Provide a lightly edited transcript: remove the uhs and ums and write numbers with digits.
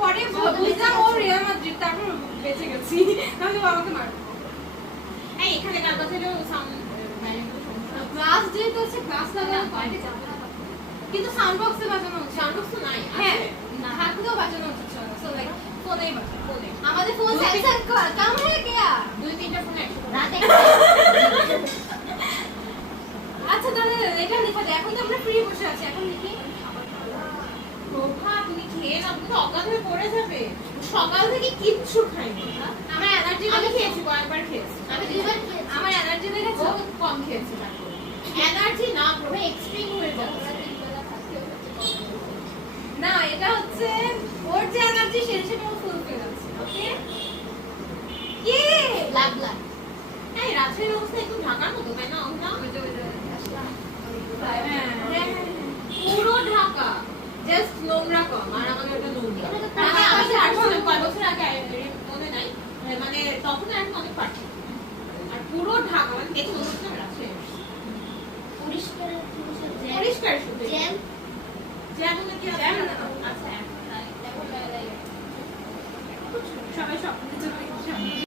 পরে বুঝলাম ও Real Madrid, তারপর বেঁচে গেছি, তাহলে বাবাকে মারবো। এই এখানে গান বাজালেও সাউন্ড ক্লাস যেহেতু হচ্ছে ক্লাস লাগানো বাইরে যাবে না, কিন্তু সাউন্ড বক্সে বাজানো হচ্ছে। সাউন্ড বক্স তো নাই। হ্যাঁ থাকলেও বাজানো হচ্ছে, সো লাইক ফোনেই বাজানো। ফোনে আমাদের ফোন স্যামসাং কাম হয়ে গয়া। 2-3টা ফোনে একসাথে রাতে আচ্ছা তাহলে এটা লিখা যায়। এখন তো আমরা ফ্রি বসে আছি, এখন লিখি। প্রভা তুমি খেয়ে না, তুমি তো অজ্ঞান হয়ে পড়ে যাবে। সকাল থেকে কিচ্ছু খাইনি। আমার এনার্জি আমি খেয়েছি, কয়েকবার খেয়েছি। আমি দুইবার খেয়েছি। আমার এনার্জি লেগেছে। বহুত কম খেয়েছি। এনার্জি না প্রভা এক্সট্রিম হয়ে যাচ্ছে। না এটা হচ্ছে ওর যে এনার্জি সেটা ও ফুলফিল আছে। ওকে কি ব্লাড ব্লাড এই রাতের অবস্থা একটু ঢাকার মতো, তাই না? না হ্যাঁ পুরো ঢাকা, জাস্ট নোংরা কম। আর আমাদের ওটা নোংরা। এখানে তো মানে আমি পাঁচ আসলে কয় বছর আগে মনে নাই, মানে তখন এখন অনেক পার্থক্য। আর পুরো ঢাকা মানে দেখে মনে হচ্ছে রাতে পরিষ্কার পরিষ্কার শুধু জ্যাম যেমন কি আছে। জ্যাম না। আচ্ছা এখন সবাই স্বপ্নের জন্য